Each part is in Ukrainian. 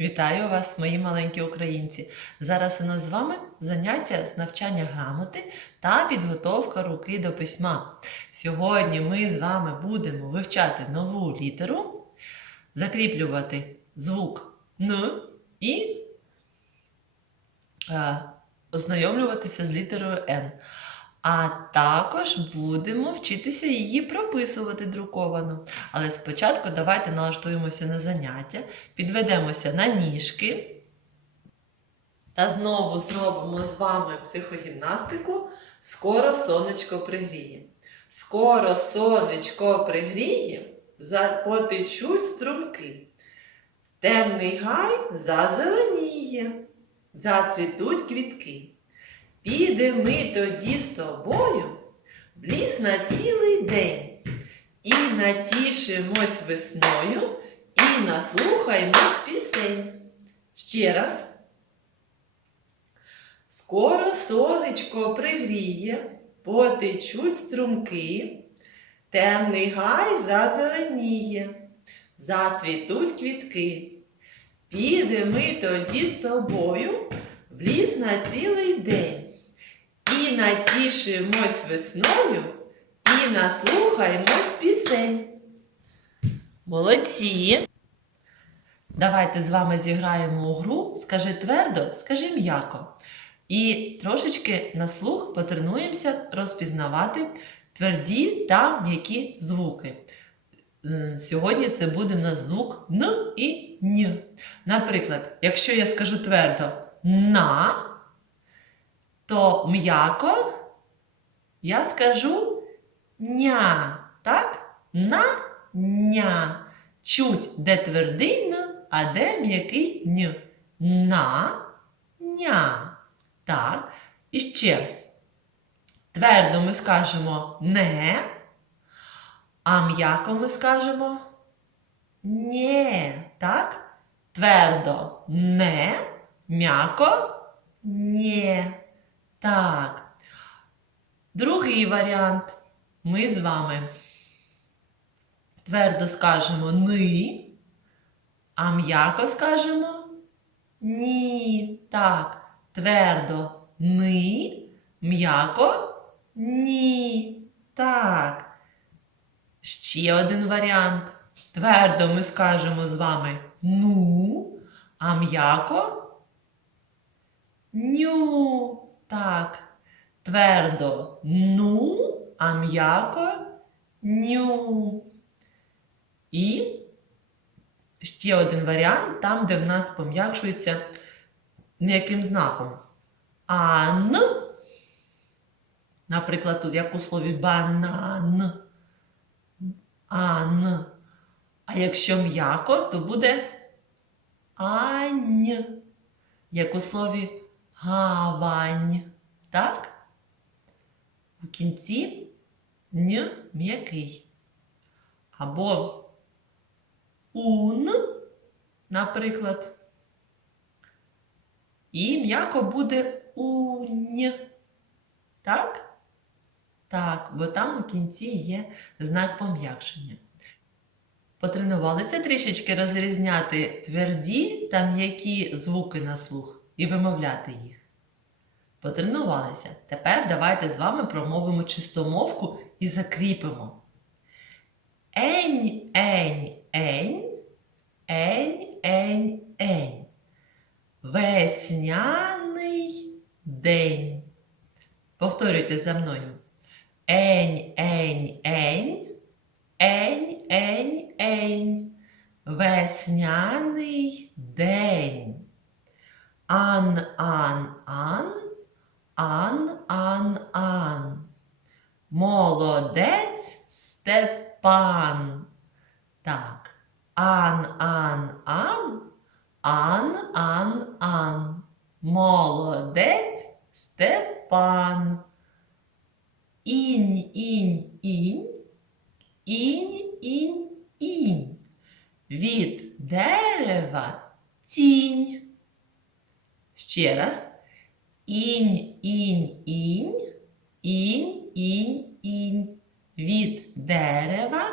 Вітаю вас, мої маленькі українці! Зараз у нас з вами заняття з навчання грамоти та підготовка руки до письма. Сьогодні ми з вами будемо вивчати нову літеру, закріплювати звук Н і е, ознайомлюватися з літерою Н. А також будемо вчитися її прописувати друковано. Але спочатку давайте налаштуємося на заняття, підведемося на ніжки та знову зробимо з вами психогімнастику. Скоро сонечко пригріє. Скоро сонечко пригріє, потечуть струмки. Темний гай зазеленіє, зацвітуть квітки. Піде ми тоді з тобою в ліс на цілий день. І натішимось весною, і наслухаймось пісень. Ще раз. Скоро сонечко пригріє, потечуть струмки, темний гай зазеленіє, зацвітуть квітки. Піде ми тоді з тобою в ліс на цілий день. І натішимось весною, і наслухаємось пісень. Молодці! Давайте з вами зіграємо у гру Скажи твердо, скажи м'яко. І трошечки на слух потренуємося розпізнавати тверді та м'які звуки. Сьогодні це буде на звук Н і Н. Наприклад, якщо я скажу твердо на, то м'яко я скажу ня. Так? На ня. Чуть, де твердий н, а де м'який н. На ня. Так. І ще. Твердо ми скажемо не, а м'яко ми скажемо нє. Так? Твердо не, м'яко нє. Так. Другий варіант. Ми з вами твердо скажемо ни, а м'яко скажемо ні. Так. Твердо ни, м'яко ні. Так. Ще один варіант. Твердо ми скажемо з вами ну, а м'яко ню. Так. Твердо ну, а м'яко ню. І ще один варіант, там, де в нас пом'якшується м'яким знаком. Ан. Наприклад, тут як у слові банан. Ан. А якщо м'яко, то буде ань. Як у слові гавань. Так? У кінці н м'який. Або ун, наприклад. І м'яко буде унь. Так? Так, бо там у кінці є знак пом'якшення. Потренувалися трішечки розрізняти тверді та м'які звуки на слух і вимовляти їх. Потренувалися. Тепер давайте з вами промовимо чистомовку і закріпимо. Ень, ень, ень, ень, ень, ень. Весняний день. Повторюйте за мною. Ень, ень, ень, ень, ень, ень. Весняний день. Ан, ан, ан, ан, ан, ан. Молодець Степан. Так. Ан, ан, ан, ан, ан, ан. Молодець Степан. Інь, інь, інь, інь, інь, інь. Від дерева тінь. Ще раз. Інь, інь, інь, інь, інь, інь. Від дерева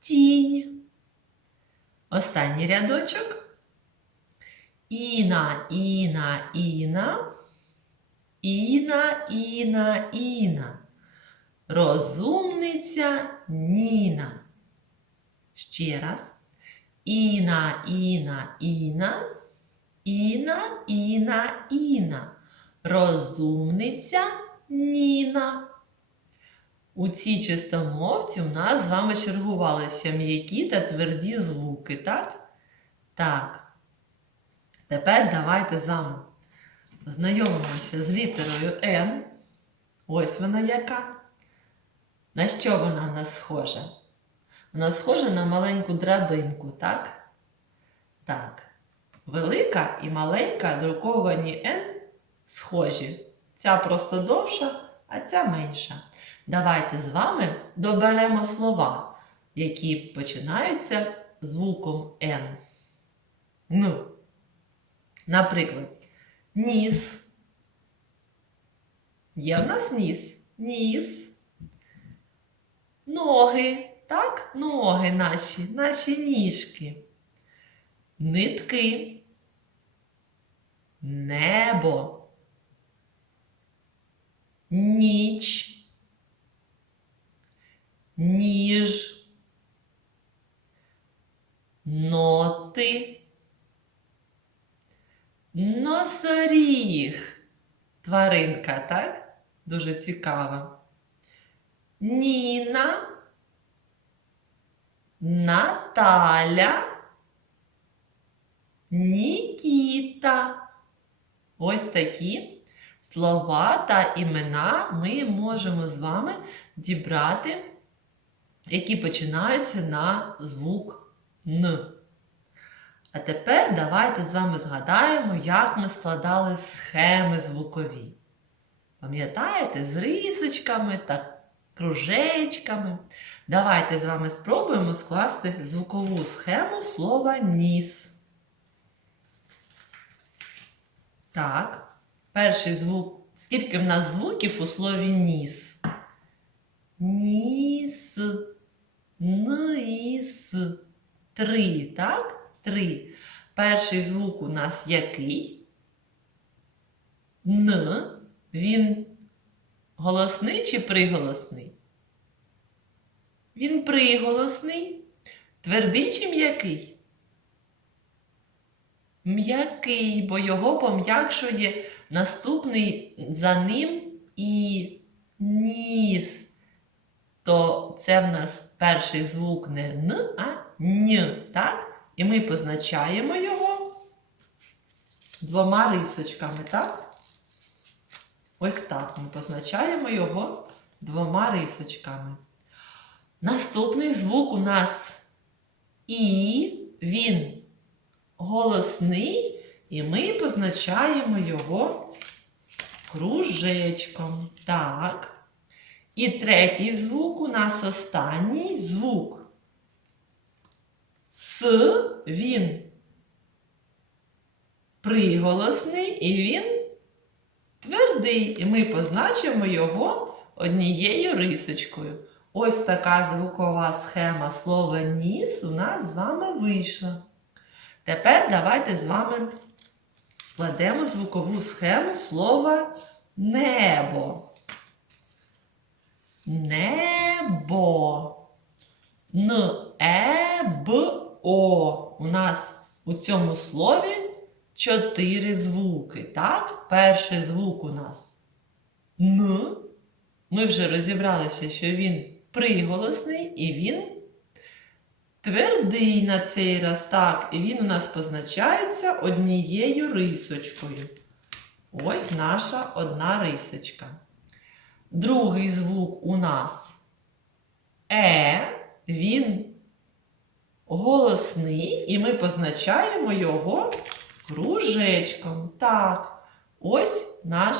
тінь. Останній рядочок. Іна, Іна, Іна. Іна, Іна, Іна. Розумниця Ніна. Ще раз. Іна, Іна, Іна. Іна, Іна, Іна. Розумниця Ніна. У цій чистомовці у нас з вами чергувалися м'які та тверді звуки, так? Так. Тепер давайте з вами знайомимося з літерою Н. Ось вона яка. На що вона в нас схожа? Вона схожа на маленьку драбинку, так? Так. Велика і маленька друковані Н схожі. Ця просто довша, а ця менша. Давайте з вами доберемо слова, які починаються звуком Н. Ну, наприклад, ніс. Є в нас ніс. Ніс. Ноги. Так, ноги наші, наші ніжки. Нитки. Небо. Ніч. Ніж. Ноти. Носоріг. Тваринка, так? Дуже цікава. Ніна. Наталя. Нікіта. Ось такі слова та імена ми можемо з вами дібрати, які починаються на звук Н. А тепер давайте з вами згадаємо, як ми складали схеми звукові. Пам'ятаєте, з рисочками та кружечками. Давайте з вами спробуємо скласти звукову схему слова ніс. Так, перший звук. Скільки в нас звуків у слові ніс? Ніс. Низ. Три, так? Три. Перший звук у нас який? Н. Він голосний чи приголосний? Він приголосний. Твердий чи м'який? М'який, бо його пом'якшує наступний за ним і ніс. То це в нас перший звук не Н, а Н, так? І ми позначаємо його двома рисочками, так? Ось так ми позначаємо його двома рисочками. Наступний звук у нас І, він голосний, і ми позначаємо його кружечком. Так. І третій звук у нас останній звук. С, він приголосний і він твердий. І ми позначимо його однією рисочкою. Ось така звукова схема слова ніс у нас з вами вийшла. Тепер давайте з вами складемо звукову схему слова небо. Небо. Н, Е, Б, О. У нас у цьому слові чотири звуки. Так? Перший звук у нас Н. Ми вже розібралися, що він приголосний і він твердий на цей раз. Так, і він у нас позначається однією рисочкою. Ось наша одна рисочка. Другий звук у нас Е, він голосний, і ми позначаємо його кружечком. Так, ось наш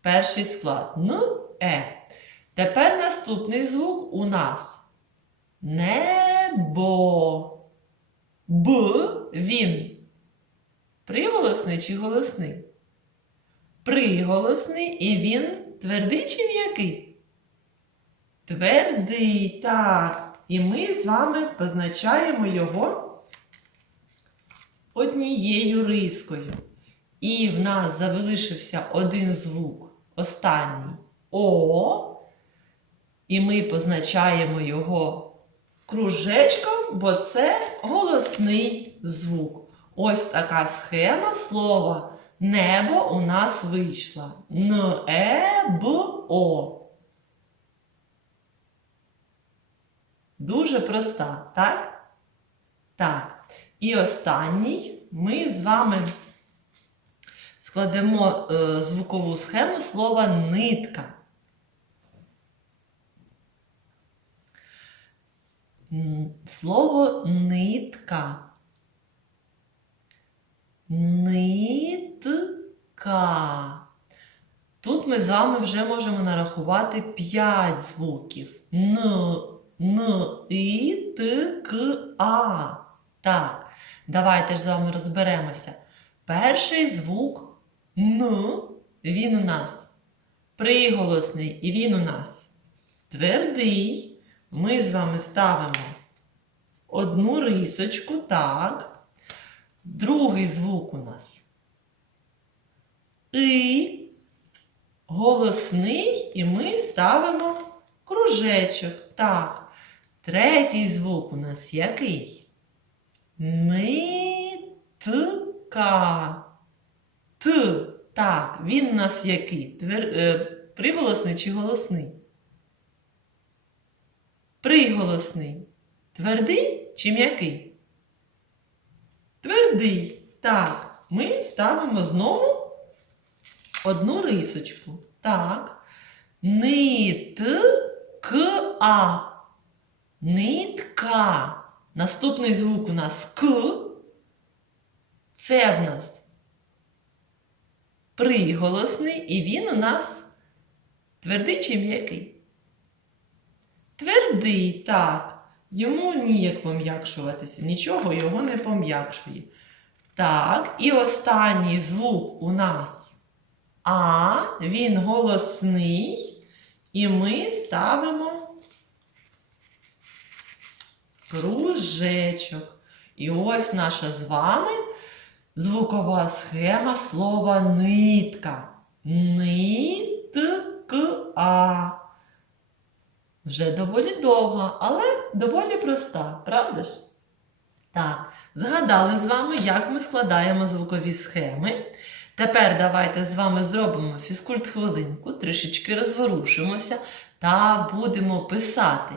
перший склад. Н, Е. Тепер наступний звук у нас небо. Б, він приголосний чи голосний? Приголосний і він твердий чи м'який? Твердий, так. І ми з вами позначаємо його однією рискою. І в нас залишився один звук, останній О. І ми позначаємо його кружечком, бо це голосний звук. Ось така схема слова небо у нас вийшла. Н-е-б-о. Дуже проста, так? Так. І останній ми з вами складемо е, звукову схему слова нитка. Слово нитка. Нитка. Тут ми з вами вже можемо нарахувати 5 звуків. Н, Н, І, Т, К, А. Так, давайте ж з вами розберемося. Перший звук Н, він у нас приголосний і він у нас твердий. Ми з вами ставимо одну рисочку, так. Другий звук у нас И, голосний, і ми ставимо кружечок. Так. Третій звук у нас який? Нитка. Т. Так, він у нас який? Твер... е, приголосний чи голосний? Приголосний. Твердий чи м'який? Твердий. Так, ми ставимо знову одну рисочку. Так. Нитка. Нитка. Наступний звук у нас К. Це в нас приголосний, і він у нас твердий чи м'який? Твердий, так. Йому ніяк пом'якшуватися, нічого його не пом'якшує. Так, і останній звук у нас А, він голосний, і ми ставимо кружечок. І ось наша з вами звукова схема слова нитка. Нитка. Вже доволі довга, але доволі проста, правда ж? Так, згадали з вами, як ми складаємо звукові схеми. Тепер давайте з вами зробимо фізкульт хвилинку, трішечки розворушимося та будемо писати.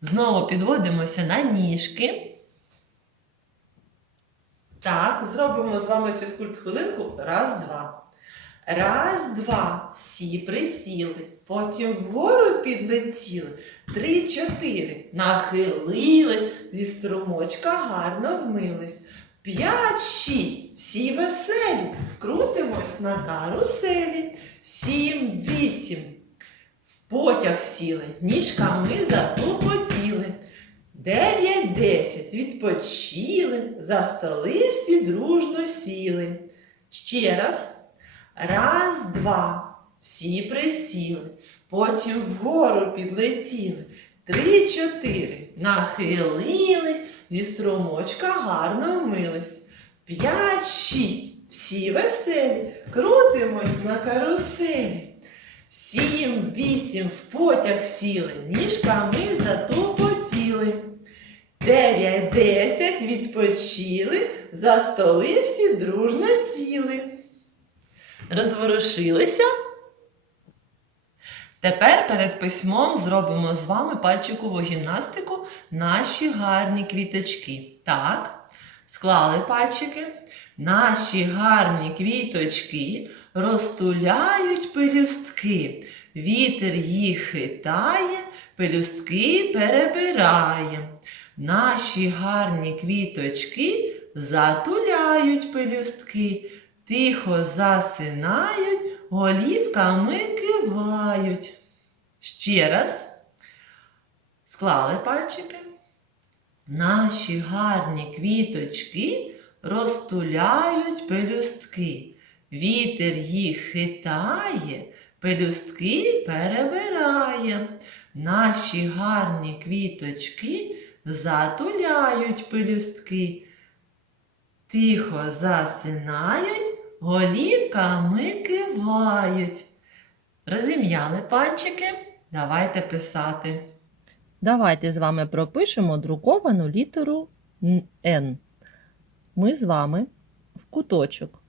Знову підводимося на ніжки. Так, зробимо з вами фізкульт хвилинку. Раз, два. Раз, два. Всі присіли. Потім вгору підлетіли. Три, чотири. Нахилились, зі струмочка гарно вмились. П'ять, шість. Всі веселі. Крутимось на каруселі. Сім, вісім. В потяг сіли, ніжками затупотіли. Дев'ять, десять. Відпочили, за столи всі дружно сіли. Ще раз. Раз, два. Всі присіли. Потім вгору підлетіли. Три, чотири. Нахилились, зі струмочка гарно вмились. П'ять, шість. Всі веселі. Крутимось на каруселі. Сім, вісім в потяг сіли, ніжками затупотіли. Дев'ять, десять відпочили, за столи всі дружно сіли. Розворушилися. Тепер перед письмом зробимо з вами пальчикову гімнастику наші гарні квіточки. Так, склали пальчики. Наші гарні квіточки розтуляють пелюстки. Вітер їх хитає, пелюстки перебирає. Наші гарні квіточки затуляють пелюстки, тихо засинають, голівками кивають. Ще раз склали пальчики. Наші гарні квіточки розтуляють пелюстки. Вітер їх хитає, пелюстки перебирає. Наші гарні квіточки затуляють пелюстки, тихо засинають, голівками кивають. Розім'яли пальчики, давайте писати. Давайте з вами пропишемо друковану літеру Н. Ми з вами в куточок.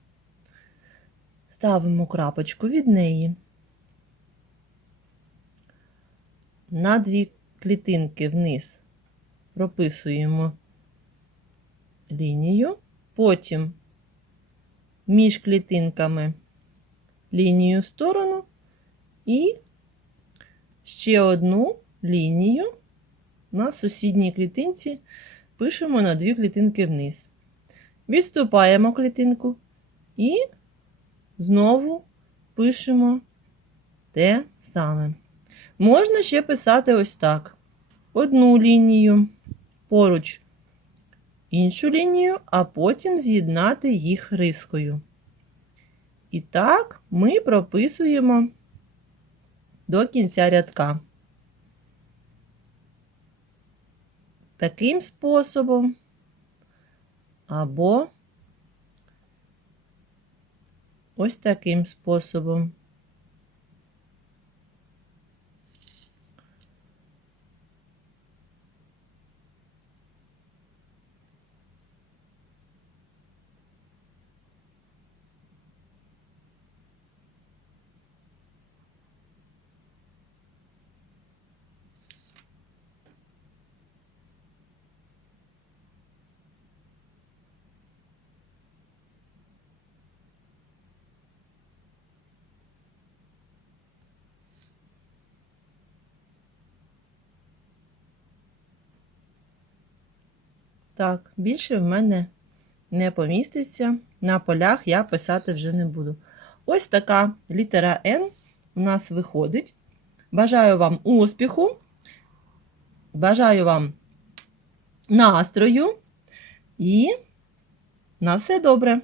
Ставимо крапочку від неї. На дві клітинки вниз прописуємо лінію, потім між клітинками лінію в сторону і ще одну лінію на сусідній клітинці пишемо на дві клітинки вниз. Відступаємо клітинку і знову пишемо те саме. Можна ще писати ось так: одну лінію поруч іншу лінію, а потім з'єднати їх рискою. І так ми прописуємо до кінця рядка. Таким способом або ось таким способом. Так, більше в мене не поміститься. На полях я писати вже не буду. Ось така літера N у нас виходить. Бажаю вам успіху, бажаю вам настрою і на все добре!